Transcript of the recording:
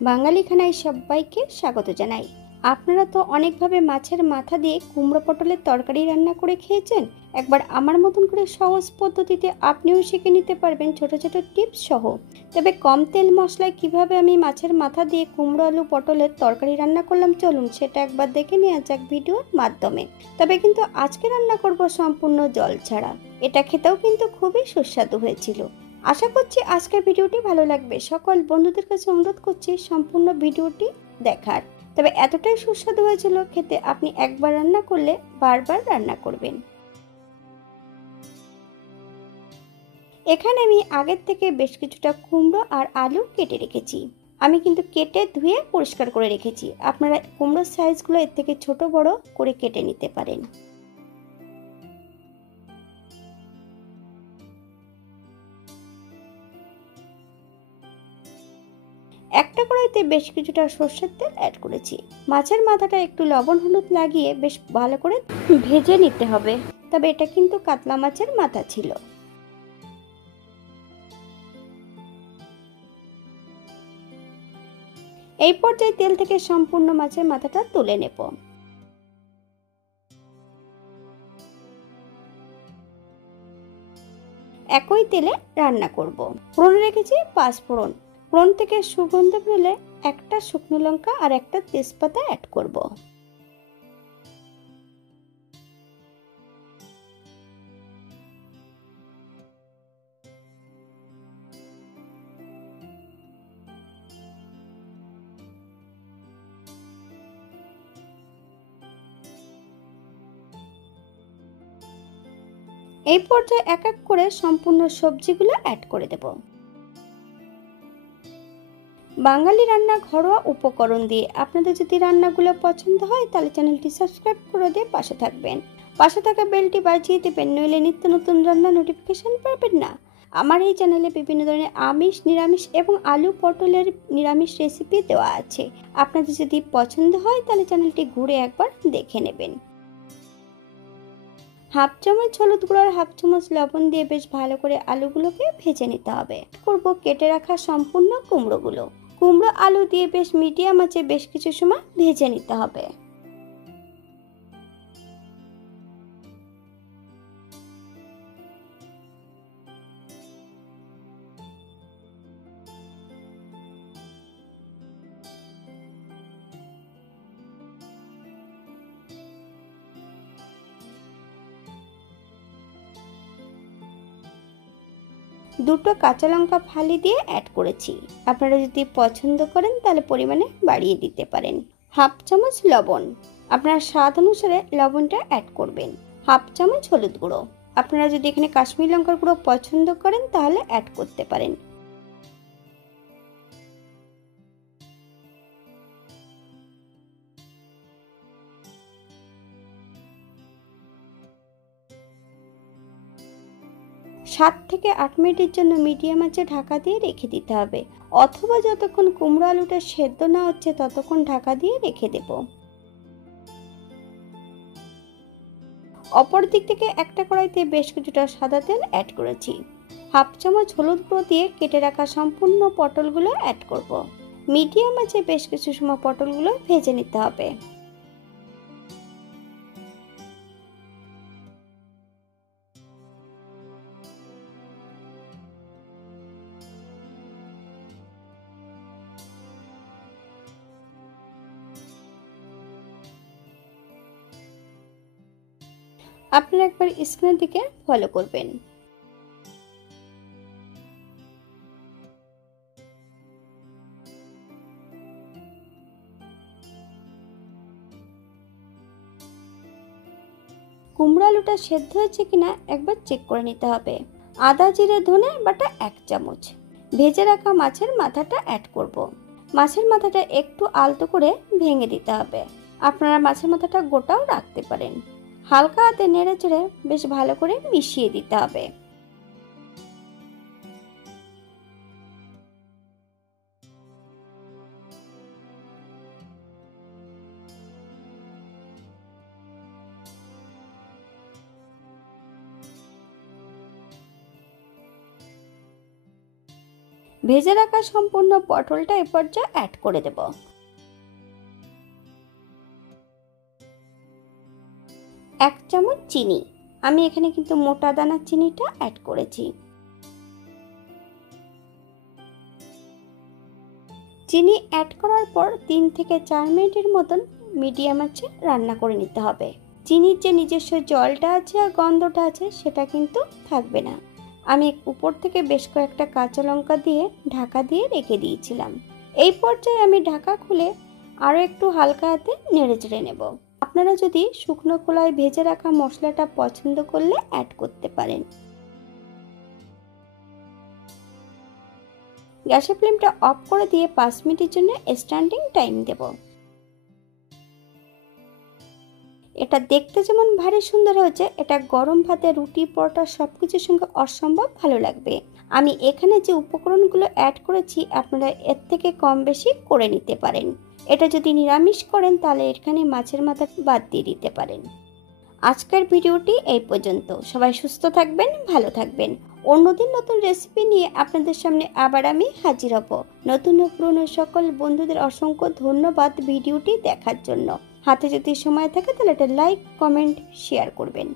বাঙালি খানায় সবাইকে স্বাগত জানাই। আপনারা তো অনেকভাবে মাছের মাথা দিয়ে কুমড়ো পটলের তরকারি রান্না করে খেয়েছেন। একবার আমার মতন করে সহজ পদ্ধতিতে আপনিও শিখে নিতে পারবেন ছোট ছোট টিপস সহ। তবে কম তেল মশলায় কিভাবে আমি মাছের মাথা দিয়ে কুমড়ো আলু পটলের তরকারি রান্না করলাম, চলুন সেটা একবার দেখে নেওয়া যাক ভিডিওর মাধ্যমে। তবে কিন্তু আজকে রান্না করব সম্পূর্ণ জল ছাড়া। এটা খেতেও কিন্তু খুবই সুস্বাদু হয়েছিল। আশা করছি আজকের ভিডিওটি ভালো লাগবে। সকল বন্ধুদের কাছে অনুরোধ করছি সম্পূর্ণ ভিডিওটি দেখার। তবে এতটাই সুস্বাদু হয়েছিল খেতে, আপনি একবার রান্না করলে বারবার রান্না করবেন। এখানে আমি আগের থেকে বেশ কিছুটা কুমড়ো আর আলু কেটে রেখেছি। আমি কিন্তু কেটে ধুয়ে পরিষ্কার করে রেখেছি। আপনারা কুমড়োর সাইজগুলো এর থেকে ছোট বড় করে কেটে নিতে পারেন। একটা কড়াইতে বেশ কিছুটা সরষের তেল অ্যাড করেছি। মাছের মাথাটা একটু লবণ হলুদ লাগিয়ে বেশ ভালো করে ভেজে নিতে হবে। তবে এটা কিন্তু কাতলা মাছের মাথা ছিল। এই পর্যায়ে তেল থেকে সম্পূর্ণ মাছের মাথাটা তুলে নেব। একই তেলে রান্না করব। ফোড়ন রেখেছি 5 ফোড়ন। ফোড়ন থেকে সুগন্ধ পেলে একটা শুকনো লঙ্কা আর একটা তেজপাতা অ্যাড করব। এই পর্যায়ে এক এক করে সম্পূর্ণ সবজিগুলো অ্যাড করে দেব। বাঙালি রান্না ঘরোয়া উপকরণ দিয়ে। আপনাদের যদি রান্নাগুলো পছন্দ হয় তাহলে চ্যানেলটি সাবস্ক্রাইব করে দিয়ে পাশে থাকবেন। পাশে থাকা বেলটি বাজিয়ে দেবেন, নইলে নিত্য নতুন রান্না নোটিফিকেশন পাবেন না। আমার এই চ্যানেলে বিভিন্ন ধরনের আমিষ, নিরামিষ এবং আলু পটলের নিরামিষ রেসিপি দেওয়া আছে। আপনাদের যদি পছন্দ হয় তাহলে চ্যানেলটি ঘুরে একবার দেখে নেবেন। হাফ চামচ হলুদ গুঁড়ো আর হাফ চামচ লবণ দিয়ে বেশ ভালো করে আলুগুলোকে ভেজে নিতে হবে। করব কেটে রাখা সম্পূর্ণ কুমড়োগুলো। কুমড়ো আলু দিয়ে বেশ মিডিয়াম আঁচে বেশ কিছু সময় ভেজে নিতে হবে। দুটো কাঁচা লঙ্কা ফালি দিয়ে অ্যাড করেছি। আপনারা যদি পছন্দ করেন তাহলে পরিমাণে বাড়িয়ে দিতে পারেন। হাফ চামচ লবণ, আপনারা স্বাদ অনুসারে লবণটা অ্যাড করবেন। হাফ চামচ হলুদ গুঁড়ো, আপনারা যদি এখানে কাশ্মীরি লঙ্কার গুঁড়ো পছন্দ করেন তাহলে অ্যাড করতে পারেন। সাত থেকে 8 মিনিটের জন্য মিডিয়াম আঁচে ঢাকা দিয়ে রেখে দিতে হবে, অথবা যতক্ষণ কুমড়ো আলুটা সেদ্ধ না হচ্ছে ততক্ষণ ঢাকা দিয়ে রেখে দেব। অপর দিক থেকে একটা কড়াইতে বেশ কিছুটা সাদা তেল অ্যাড করেছি। হাফ চামচ হলুদ গুঁড়ো দিয়ে কেটে রাখা সম্পূর্ণ পটলগুলো অ্যাড করব। মিডিয়াম আঁচে বেশ কিছু সময় পটলগুলো ভেজে নিতে হবে। আপনারা একবার স্ক্রিনের দিকে ফলো করবেন। কুমড়ো আলুটা সেদ্ধ হয়েছে কিনা একবার চেক করে নিতে হবে। আদা জিরে ধনে বাটা 1 চামচ, ভেজে রাখা মাছের মাথাটা অ্যাড করব। মাছের মাথাটা একটু আলতো করে ভেঙে দিতে হবে। আপনারা মাছের মাথাটা গোটাও রাখতে পারেন। হালকা হাতে নেড়ে চেড়ে বেশ ভালো করে মিশিয়ে দিতে হবে। ভেজে রাখা সম্পূর্ণ পটলটা এ পর্যায়ে অ্যাড করে দেব। এক চামচ চিনি, আমি এখানে কিন্তু মোটা দানার চিনিটা অ্যাড করেছি। চিনি অ্যাড করার পর 3 থেকে 4 মিনিটের মতন মিডিয়াম আঁচে রান্না করে নিতে হবে। চিনির যে নিজস্ব জলটা আছে আর গন্ধটা আছে সেটা কিন্তু থাকবে না। আমি উপর থেকে বেশ কয়েকটা কাঁচা লঙ্কা দিয়ে ঢাকা দিয়ে রেখে দিয়েছিলাম। এই পর্যায়ে আমি ঢাকা খুলে আরও একটু হালকা হাতে নেড়ে চেড়ে নেব। আপনারা যদি শুকনো খোলায় ভেজে রাখা মশলাটা পছন্দ করলে অ্যাড করতে পারেন। গ্যাসের ফ্লেমটা অফ করে দিয়ে 5 মিনিটের জন্য স্ট্যান্ডিং টাইম দেব। এটা দেখতে যেমন ভারী সুন্দর হয়েছে, এটা গরম ভাতে, রুটি, পরোটা সবকিছুর সঙ্গে অসম্ভব ভালো লাগবে। আমি এখানে যে উপকরণগুলো অ্যাড করেছি আপনারা এর থেকে কম বেশি করে নিতে পারেন। এটা যদি নিরামিষ করেন তাহলে এখানে মাছের মাথা বাদ দিয়ে দিতে পারেন। আজকের ভিডিওটি এই পর্যন্ত। সবাই সুস্থ থাকবেন, ভালো থাকবেন। অন্যদিন নতুন রেসিপি নিয়ে আপনাদের সামনে আবার আমি হাজির হব। নতুন ও পুরনো সকল বন্ধুদের অসংখ্য ধন্যবাদ ভিডিওটি দেখার জন্য। হাতে যদি সময় থাকে তাহলে একটা লাইক, কমেন্ট, শেয়ার করবেন।